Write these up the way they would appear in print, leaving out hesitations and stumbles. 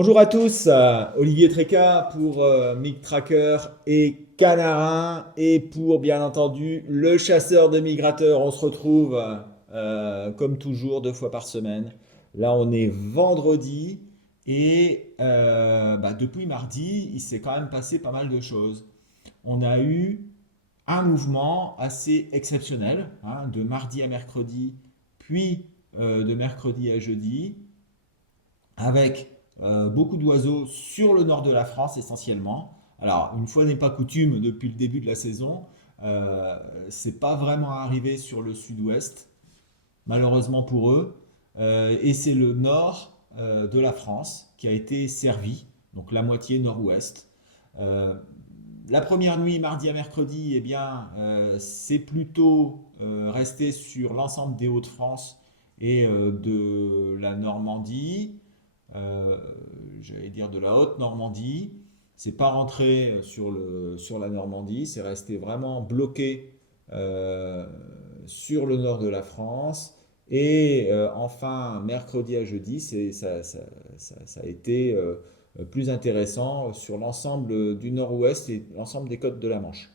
Bonjour à tous, Olivier Tréca pour Mic Tracker et Canarin et pour bien entendu le chasseur de migrateurs. On se retrouve comme toujours 2 fois par semaine. Là on est vendredi et depuis mardi il s'est quand même passé pas mal de choses. On a eu un mouvement assez exceptionnel, hein, de mardi à mercredi, puis de mercredi à jeudi avec beaucoup d'oiseaux sur le nord de la France essentiellement. Alors, une fois n'est pas coutume, depuis le début de la saison, euh, c'est pas vraiment arrivé sur le sud-ouest, malheureusement pour eux. Et c'est le nord de la France qui a été servi, donc la moitié nord-ouest. Euh, la première nuit, mardi à mercredi, eh bien, c'est plutôt resté sur l'ensemble des Hauts-de-France et de la Normandie, euh, j'allais dire de la Haute-Normandie. C'est pas rentré sur la Normandie, c'est resté vraiment bloqué euh, sur le nord de la France. Et enfin, mercredi à jeudi, ça a été plus intéressant sur l'ensemble du nord-ouest et l'ensemble des côtes de la Manche.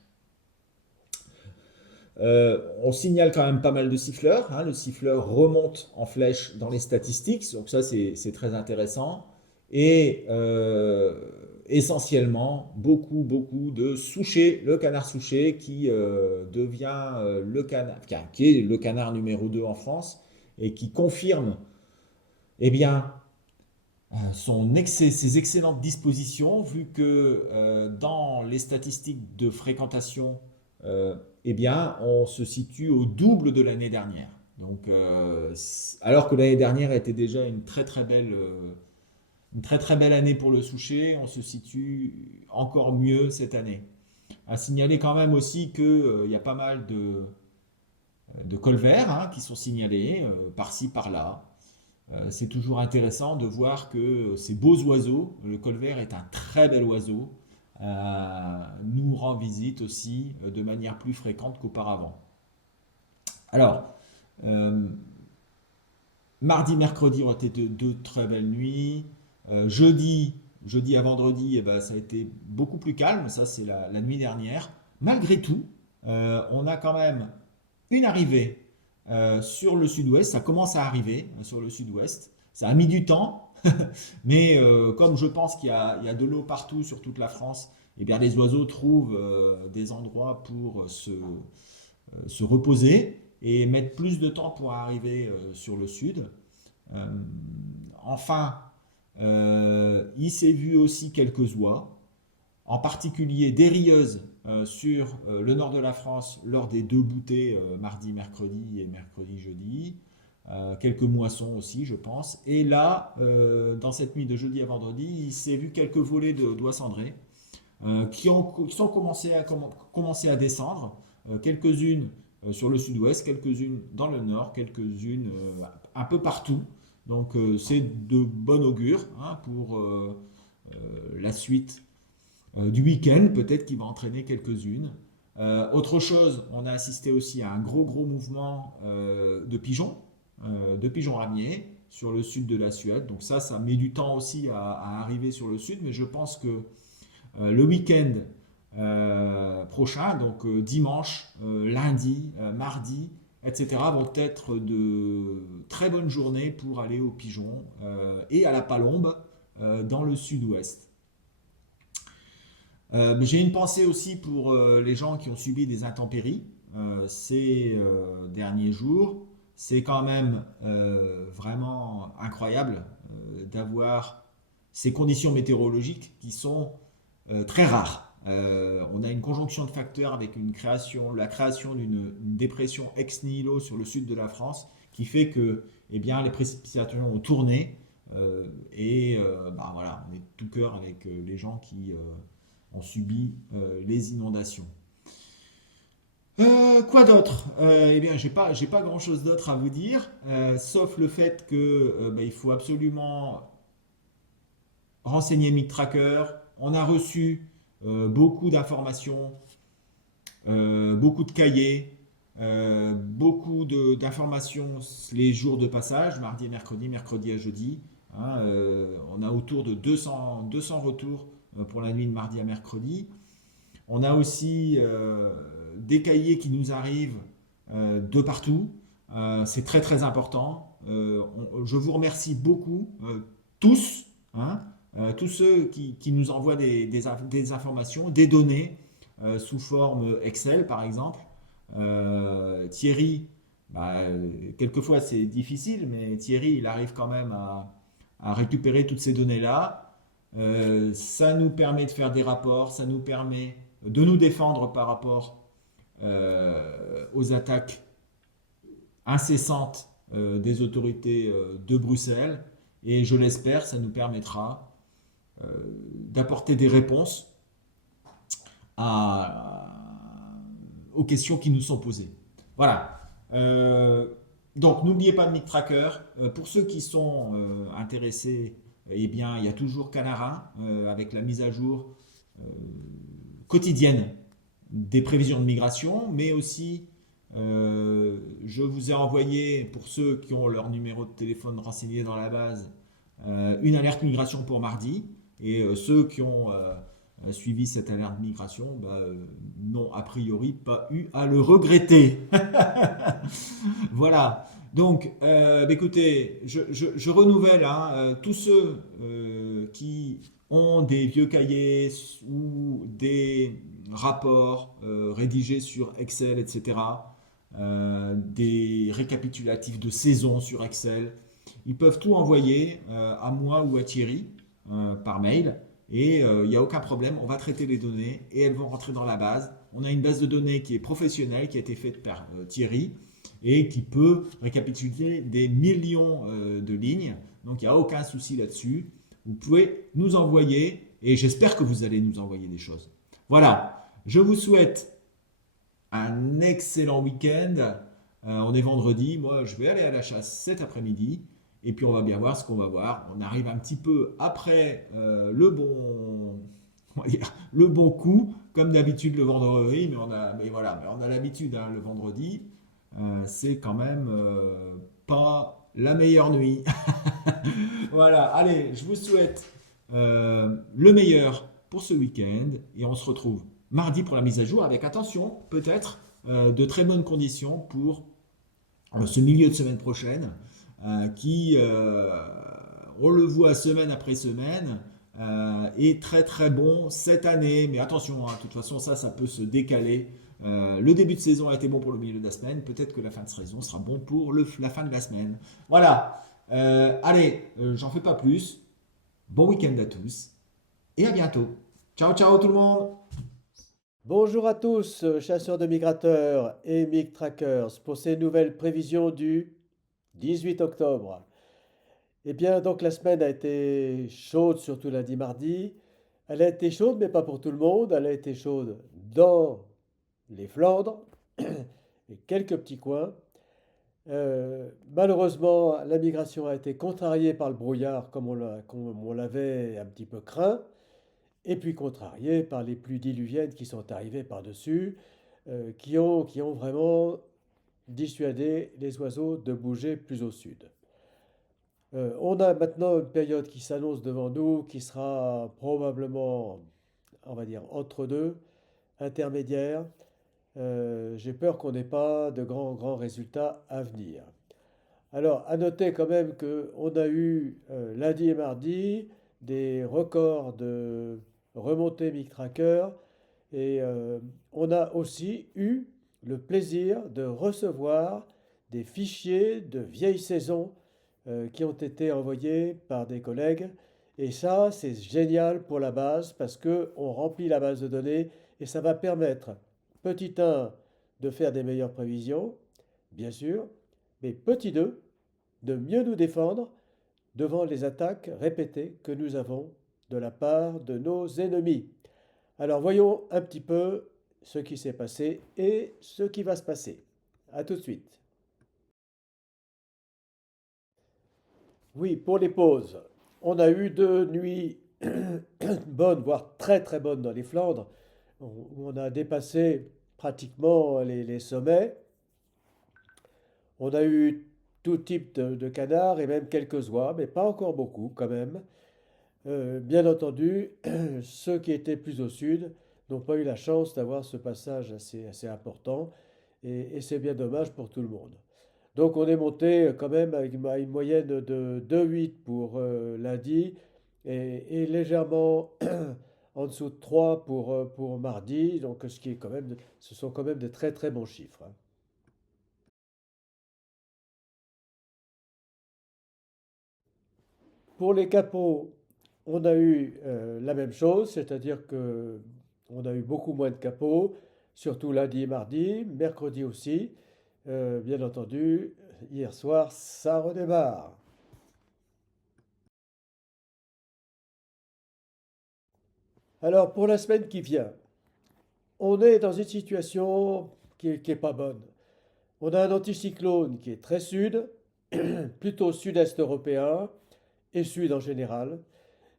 On signale quand même pas mal de siffleurs, hein. Le siffleur remonte en flèche dans les statistiques, donc ça c'est très intéressant. Et essentiellement, beaucoup de souchés, le canard souché qui devient le canard, qui est le canard numéro 2 en France et qui confirme eh bien, ses excellentes dispositions, vu que dans les statistiques de fréquentation, euh, eh bien, on se situe au double de l'année dernière. Donc, alors que l'année dernière était déjà une très belle année pour le Souchet, on se situe encore mieux cette année. À signaler quand même aussi qu'il y a pas mal de colverts, hein, qui sont signalés par-ci par-là. C'est toujours intéressant de voir que ces beaux oiseaux, le colvert est un très bel oiseau, nous rend visite aussi de manière plus fréquente qu'auparavant. Alors, euh, mardi, mercredi ont été deux très belles nuits. Jeudi à vendredi, eh ben, ça a été beaucoup plus calme. Ça, c'est la nuit dernière. Malgré tout, on a quand même une arrivée sur le sud-ouest. Ça commence à arriver sur le sud-ouest. Ça a mis du temps, mais comme je pense il y a de l'eau partout sur toute la France, eh bien, les oiseaux trouvent des endroits pour se reposer et mettre plus de temps pour arriver sur le sud. Euh, enfin, il s'est vu aussi quelques oies, en particulier des rieuses sur le nord de la France lors des deux boutées mardi, mercredi et mercredi, jeudi. Quelques moissons aussi, je pense. Et là, dans cette nuit de jeudi à vendredi, il s'est vu quelques volées d'oies cendrées qui sont commencé à descendre, quelques-unes sur le sud-ouest, quelques-unes dans le nord, quelques-unes un peu partout. Donc c'est de bon augure, hein, pour la suite du week-end, peut-être qu'il va entraîner quelques-unes. Autre chose, on a assisté aussi à un gros mouvement de pigeons ramiers sur le sud de la Suède. Donc ça met du temps aussi à arriver sur le sud, mais je pense que le week-end prochain, donc dimanche, lundi, mardi, etc., vont être de très bonnes journées pour aller aux pigeons et à la palombe dans le sud-ouest. J'ai une pensée aussi pour les gens qui ont subi des intempéries ces derniers jours. C'est quand même vraiment incroyable d'avoir ces conditions météorologiques qui sont très rares. On a une conjonction de facteurs avec la création d'une dépression ex nihilo sur le sud de la France qui fait que eh bien, les précipitations ont tourné voilà, on est tout cœur avec les gens qui ont subi les inondations. Quoi d'autre? Eh bien, j'ai pas grand-chose d'autre à vous dire, sauf le fait que il faut absolument renseigner MidTracker. On a reçu beaucoup d'informations, beaucoup de cahiers, d'informations les jours de passage, mardi et mercredi, mercredi à jeudi. Hein, on a a autour de 200 retours pour la nuit de mardi à mercredi. On a aussi des cahiers qui nous arrivent de partout. C'est très très important. Je vous remercie beaucoup, tous, hein, tous ceux qui nous envoient des informations, des données sous forme Excel par exemple. Thierry, bah, quelquefois c'est difficile, mais Thierry il arrive quand même à récupérer toutes ces données-là. Ça nous permet de faire des rapports, ça nous permet de nous défendre par rapport aux attaques incessantes des autorités de Bruxelles. Et je l'espère, ça nous permettra d'apporter des réponses à, aux questions qui nous sont posées. Voilà. Donc n'oubliez pas de Mic Tracker. Pour ceux qui sont intéressés, eh bien, il y a toujours Canarin avec la mise à jour quotidienne des prévisions de migration, mais aussi je vous ai envoyé, pour ceux qui ont leur numéro de téléphone renseigné dans la base, une alerte migration pour mardi. Et ceux qui ont suivi cette alerte migration bah, n'ont a priori pas eu à le regretter. Voilà. Donc, écoutez, je renouvelle hein, tous ceux qui ont des vieux cahiers ou des rapports rédigés sur Excel, etc., des récapitulatifs de saison sur Excel. Ils peuvent tout envoyer à moi ou à Thierry par mail et il n'y a aucun problème, on va traiter les données et elles vont rentrer dans la base. On a une base de données qui est professionnelle, qui a été faite par Thierry et qui peut récapituler des millions de lignes. Donc il n'y a aucun souci là-dessus. Vous pouvez nous envoyer et j'espère que vous allez nous envoyer des choses. Voilà, je vous souhaite un excellent week-end. On est vendredi, moi je vais aller à la chasse cet après-midi. Et puis on va bien voir ce qu'on va voir. On arrive un petit peu après on va dire, le bon coup, comme d'habitude le vendredi, mais voilà, mais on a l'habitude hein, le vendredi. C'est quand même pas la meilleure nuit. Voilà, allez, je vous souhaite le meilleur pour ce week-end et on se retrouve mardi pour la mise à jour avec attention, peut-être de très bonnes conditions pour ce milieu de semaine prochaine qui, on le voit semaine après semaine, est très très bon cette année. Mais attention, hein, de toute façon, ça peut se décaler. Le début de saison a été bon pour le milieu de la semaine. Peut-être que la fin de saison sera bon pour la fin de la semaine. Voilà. Allez, j'en fais pas plus. Bon week-end à tous et à bientôt. Ciao, ciao tout le monde. Bonjour à tous, chasseurs de migrateurs et Mic Trackers, pour ces nouvelles prévisions du 18 octobre. Eh bien, donc la semaine a été chaude, surtout lundi, mardi. Elle a été chaude, mais pas pour tout le monde. Elle a été chaude dans les Flandres et quelques petits coins. Malheureusement, la migration a été contrariée par le brouillard, comme on l'avait un petit peu craint, et puis contrariée par les pluies diluviennes qui sont arrivées par-dessus, qui ont vraiment dissuadé les oiseaux de bouger plus au sud. On a maintenant une période qui s'annonce devant nous, qui sera probablement, on va dire, entre deux, intermédiaire. J'ai peur qu'on n'ait pas de grands résultats à venir. Alors, à noter quand même qu'on a eu lundi et mardi des records de remontée Mic Tracker et on a aussi eu le plaisir de recevoir des fichiers de vieilles saisons qui ont été envoyés par des collègues. Et ça, c'est génial pour la base parce qu'on remplit la base de données et ça va permettre, petit 1, de faire des meilleures prévisions, bien sûr, mais petit 2, de mieux nous défendre devant les attaques répétées que nous avons de la part de nos ennemis. Alors voyons un petit peu ce qui s'est passé et ce qui va se passer. A tout de suite. Oui, pour les pauses, on a eu 2 nuits bonnes, voire très très bonnes dans les Flandres, où on a dépassé pratiquement les sommets. On a eu tout type de canards et même quelques oies, mais pas encore beaucoup quand même. Bien entendu, ceux qui étaient plus au sud n'ont pas eu la chance d'avoir ce passage assez important et c'est bien dommage pour tout le monde. Donc on est monté quand même avec une moyenne de 2,8 pour lundi et légèrement en dessous de 3 pour mardi, donc ce qui est quand même, ce sont quand même de très très bons chiffres, hein. Pour les capots, on a eu la même chose, c'est-à-dire que on a eu beaucoup moins de capots, surtout lundi et mardi, mercredi aussi. Bien entendu, hier soir, ça redémarre. Alors, pour la semaine qui vient, on est dans une situation qui est pas bonne. On a un anticyclone qui est très sud, plutôt sud-est européen et sud en général.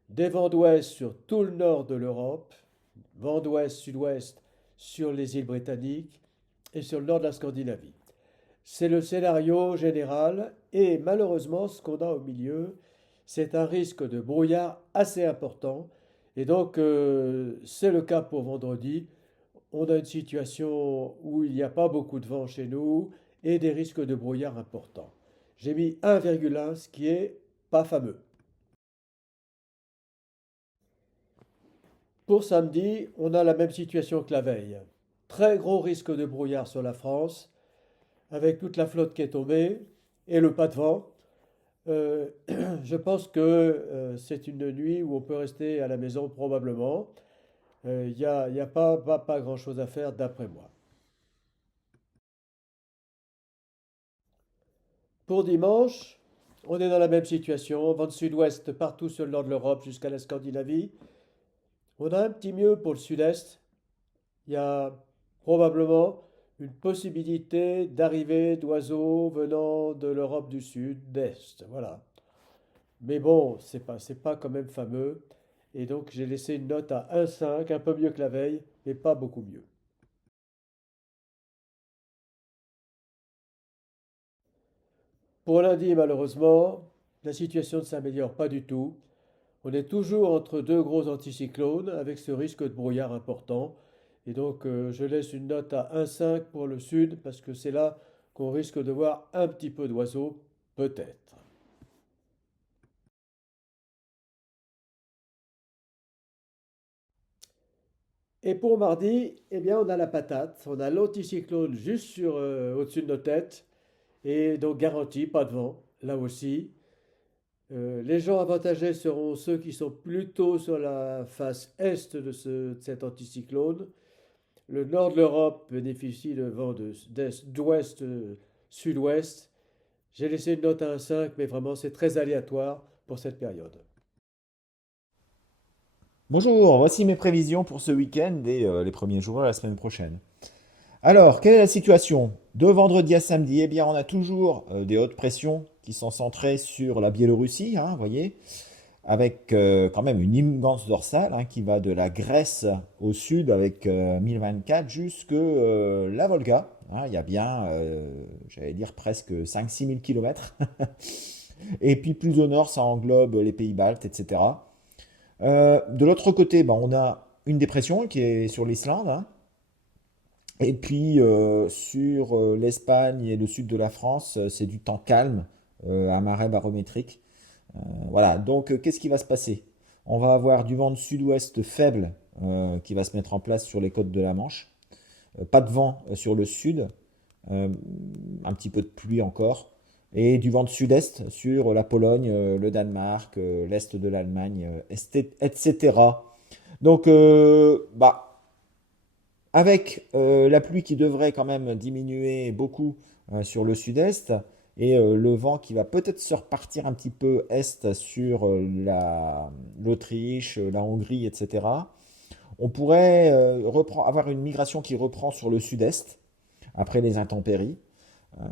Des vents d'ouest sur tout le nord de l'Europe, vent d'ouest, sud-ouest sur les îles britanniques et sur le nord de la Scandinavie. C'est le scénario général et malheureusement ce qu'on a au milieu, c'est un risque de brouillard assez important. Et donc c'est le cas pour vendredi. On a une situation où il n'y a pas beaucoup de vent chez nous et des risques de brouillard importants. J'ai mis 1,1, ce qui est pas fameux. Pour samedi, on a la même situation que la veille. Très gros risque de brouillard sur la France, avec toute la flotte qui est tombée et le pas de vent. Euh, je pense que c'est une nuit où on peut rester à la maison probablement. Il y a pas grand-chose à faire d'après moi. Pour dimanche, on est dans la même situation. Vent de sud-ouest partout sur le nord de l'Europe jusqu'à la Scandinavie. On a un petit mieux pour le sud-est. Il y a probablement une possibilité d'arrivée d'oiseaux venant de l'Europe du Sud, d'Est. Voilà. Mais bon, c'est pas quand même fameux. Et donc j'ai laissé une note à 1,5, un peu mieux que la veille, mais pas beaucoup mieux. Pour lundi, malheureusement, la situation ne s'améliore pas du tout. On est toujours entre deux gros anticyclones avec ce risque de brouillard important. Et donc je laisse une note à 1,5 pour le sud parce que c'est là qu'on risque de voir un petit peu d'oiseaux, peut-être. Et pour mardi, eh bien, on a la patate. On a l'anticyclone juste au-dessus de nos têtes. Et donc garantie, pas de vent, là aussi. Les gens avantagés seront ceux qui sont plutôt sur la face est de cet anticyclone. Le nord de l'Europe bénéficie de vents d'ouest, sud-ouest. J'ai laissé une note à 1,5, mais vraiment c'est très aléatoire pour cette période. Bonjour, voici mes prévisions pour ce week-end et les premiers jours de la semaine prochaine. Alors, quelle est la situation? De vendredi à samedi, eh bien, on a toujours des hautes pressions qui sont centrées sur la Biélorussie, hein, vous voyez, avec quand même une immense dorsale hein, qui va de la Grèce au sud avec 1024 jusque la Volga, hein. Il y a bien, j'allais dire, presque 5-6 000 kilomètres. Et puis plus au nord, ça englobe les pays baltes, etc. De l'autre côté, ben, on a une dépression qui est sur l'Islande, hein. Et puis sur l'Espagne et le sud de la France, c'est du temps calme à marée barométrique. Voilà, donc qu'est-ce qui va se passer? On va avoir du vent de sud-ouest faible qui va se mettre en place sur les côtes de la Manche. Pas de vent sur le sud, euh, un petit peu de pluie encore. Et du vent de sud-est sur la Pologne, le Danemark, l'est de l'Allemagne, etc. Donc, bah, avec la pluie qui devrait quand même diminuer beaucoup sur le sud-est et le vent qui va peut-être se repartir un petit peu est sur l'Autriche, la Hongrie, etc. On pourrait avoir une migration qui reprend sur le sud-est après les intempéries. Euh,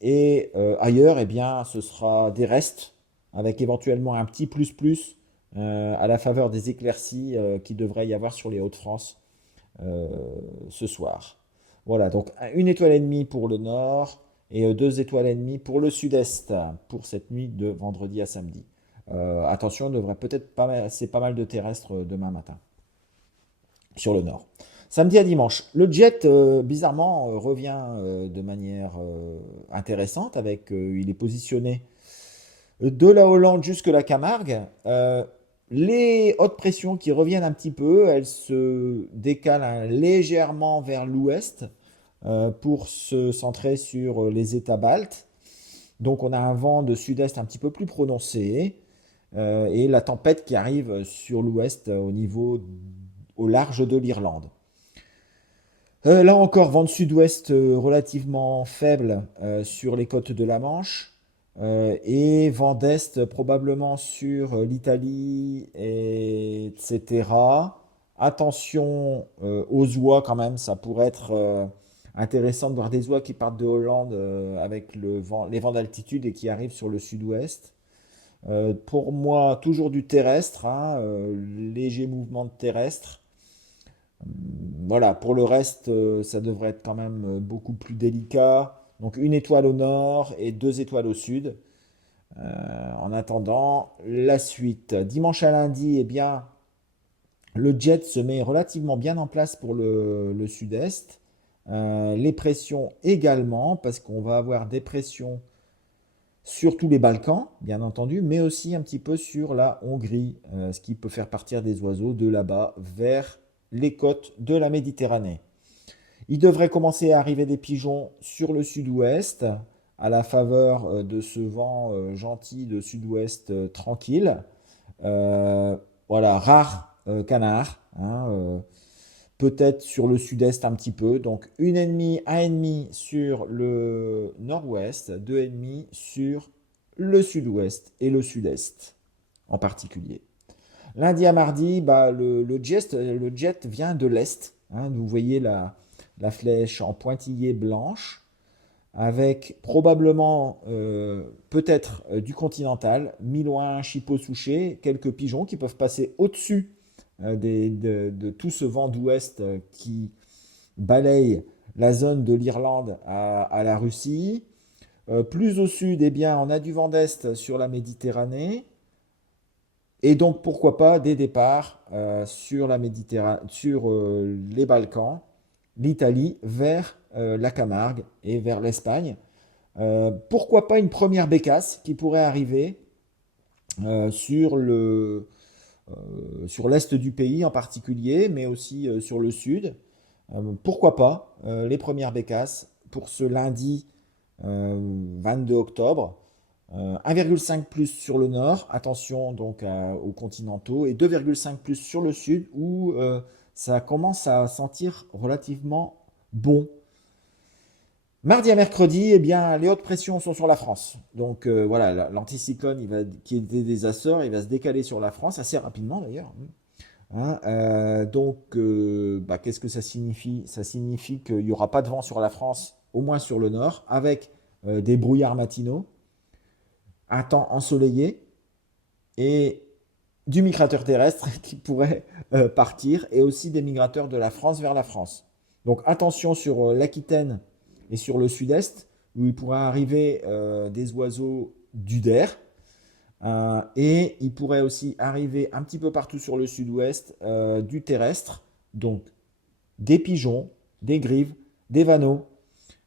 et ailleurs, eh bien, ce sera des restes avec éventuellement un petit plus-plus à la faveur des éclaircies qui devrait y avoir sur les Hauts-de-France euh, ce soir. Voilà, donc une étoile et demie pour le nord et deux étoiles et demie pour le sud-est pour cette nuit de vendredi à samedi. Attention, il devrait peut-être passer pas mal de terrestres demain matin sur le nord. Samedi à dimanche, le jet, bizarrement, revient de manière intéressante il est positionné de la Hollande jusque la Camargue. Les hautes pressions qui reviennent un petit peu, elles se décalent légèrement vers l'ouest pour se centrer sur les États baltes. Donc on a un vent de sud-est un petit peu plus prononcé et la tempête qui arrive sur l'ouest au large de l'Irlande. Là encore, vent de sud-ouest relativement faible sur les côtes de la Manche et vent d'est probablement sur l'Italie, etc. Attention aux oies quand même, ça pourrait être intéressant de voir des oies qui partent de Hollande avec les vents d'altitude et qui arrivent sur le sud-ouest. Pour moi, toujours du terrestre, hein, léger mouvement de terrestre. Voilà, pour le reste, ça devrait être quand même beaucoup plus délicat. Donc une étoile au nord et 2 étoiles au sud. En attendant, la suite. Dimanche à lundi, eh bien, le jet se met relativement bien en place pour le sud-est. Les pressions également, parce qu'on va avoir des pressions sur tous les Balkans, bien entendu, mais aussi un petit peu sur la Hongrie, ce qui peut faire partir des oiseaux de là-bas vers les côtes de la Méditerranée. Il devrait commencer à arriver des pigeons sur le sud-ouest, à la faveur de ce vent gentil de sud-ouest tranquille. Euh, voilà, rare canard, hein, peut-être sur le sud-est un petit peu. Donc 1,5, 1,5 sur le nord-ouest, 2,5 sur le sud-ouest et le sud-est en particulier. Lundi à mardi, bah, le jet vient de l'est, hein. Vous voyez la flèche en pointillé blanche, avec probablement peut-être du continental, mi-loin, chipot souché, quelques pigeons qui peuvent passer au-dessus de tout ce vent d'ouest qui balaye la zone de l'Irlande à la Russie. Plus au sud, eh bien, on a du vent d'est sur la Méditerranée. Et donc, pourquoi pas des départs sur la Méditerranée, sur les Balkans, l'Italie, vers la Camargue et vers l'Espagne. Pourquoi pas une première bécasse qui pourrait arriver euh, sur le, sur l'est du pays en particulier, mais aussi sur le sud. Pourquoi pas les premières bécasses pour ce lundi 22 octobre. 1,5 plus sur le nord, attention donc aux continentaux, et 2,5 plus sur le sud où ça commence à sentir relativement bon. Mardi à mercredi, eh bien, les hautes pressions sont sur la France. Donc voilà, l'anticyclone qui était des Açores, il va se décaler sur la France assez rapidement d'ailleurs. Hein, bah, qu'est-ce que ça signifie? Ça signifie qu'il n'y aura pas de vent sur la France, au moins sur le nord, avec des brouillards matinaux, un temps ensoleillé et du migrateur terrestre qui pourrait partir et aussi des migrateurs de la France vers la France. Donc attention sur l'Aquitaine et sur le sud-est où il pourrait arriver des oiseaux d'Uder et il pourrait aussi arriver un petit peu partout sur le sud-ouest du terrestre, donc des pigeons, des grives, des vanneaux,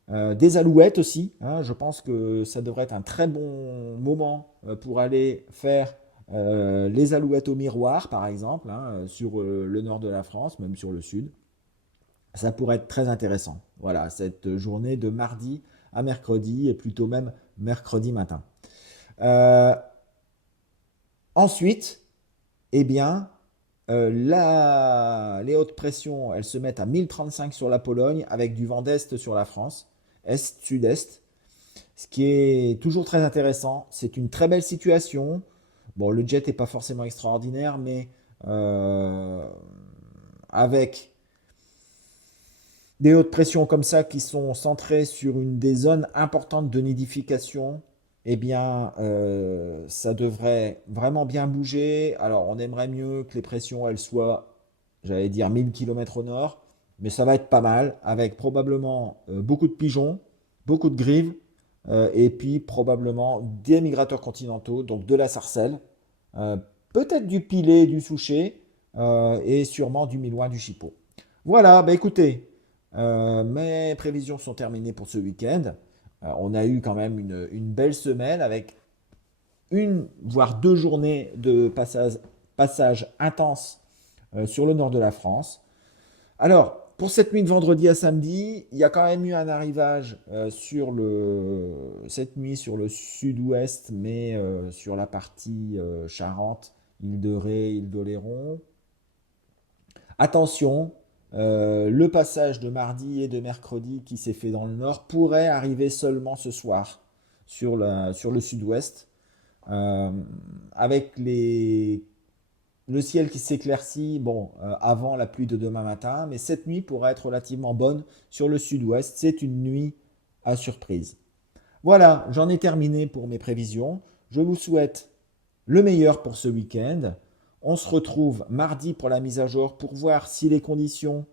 des alouettes aussi, hein. Je pense que ça devrait être un très bon moment pour aller faire les alouettes au miroir, par exemple, hein, sur le nord de la France, même sur le sud. Ça pourrait être très intéressant. Voilà, cette journée de mardi à mercredi, et plutôt même mercredi matin. Euh, Ensuite, eh bien, les hautes pressions, elles se mettent à 1035 sur la Pologne, avec du vent d'est sur la France, est-sud-est. Ce qui est toujours très intéressant, c'est une très belle situation. Bon, le jet n'est pas forcément extraordinaire, mais euh, avec des hautes pressions comme ça qui sont centrées sur une des zones importantes de nidification, eh bien, ça devrait vraiment bien bouger. Alors, on aimerait mieux que les pressions, elles soient, j'allais dire, 1000 km au nord, mais ça va être pas mal, avec probablement beaucoup de pigeons, beaucoup de grives, et puis probablement des migrateurs continentaux, donc de la sarcelle, euh, peut-être du pilé, du souché et sûrement du milouin, du chipot. Voilà, bah écoutez, mes prévisions sont terminées pour ce week-end. On a eu quand même une belle semaine avec une, voire 2 journées de passage intense sur le nord de la France. Alors, pour cette nuit de vendredi à samedi, il y a quand même eu un arrivage cette nuit sur le sud-ouest, mais sur la partie Charente, Île-de-Ré, Île-d'Oléron. Attention, le passage de mardi et de mercredi qui s'est fait dans le nord pourrait arriver seulement ce soir sur le sud-ouest, euh, avec le ciel qui s'éclaircit, bon, avant la pluie de demain matin, mais cette nuit pourrait être relativement bonne sur le sud-ouest. C'est une nuit à surprise. Voilà, j'en ai terminé pour mes prévisions. Je vous souhaite le meilleur pour ce week-end. On se retrouve mardi pour la mise à jour pour voir si les conditions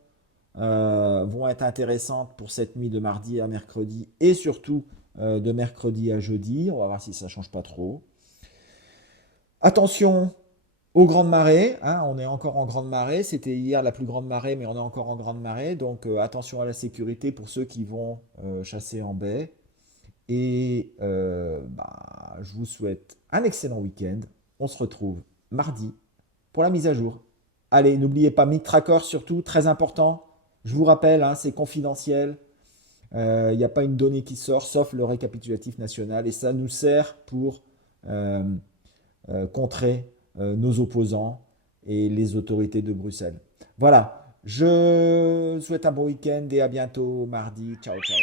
vont être intéressantes pour cette nuit de mardi à mercredi et surtout de mercredi à jeudi. On va voir si ça ne change pas trop. Attention aux grandes marées, hein, on est encore en grande marée. C'était hier la plus grande marée, mais on est encore en grande marée. Donc attention à la sécurité pour ceux qui vont chasser en baie. Et bah, je vous souhaite un excellent week-end. On se retrouve mardi pour la mise à jour. Allez, n'oubliez pas Meet Tracker surtout, très important. Je vous rappelle, hein, c'est confidentiel. Il n'y a pas une donnée qui sort, sauf le récapitulatif national. Et ça nous sert pour euh, contrer nos opposants et les autorités de Bruxelles. Voilà, je souhaite un bon week-end et à bientôt mardi. Ciao, ciao.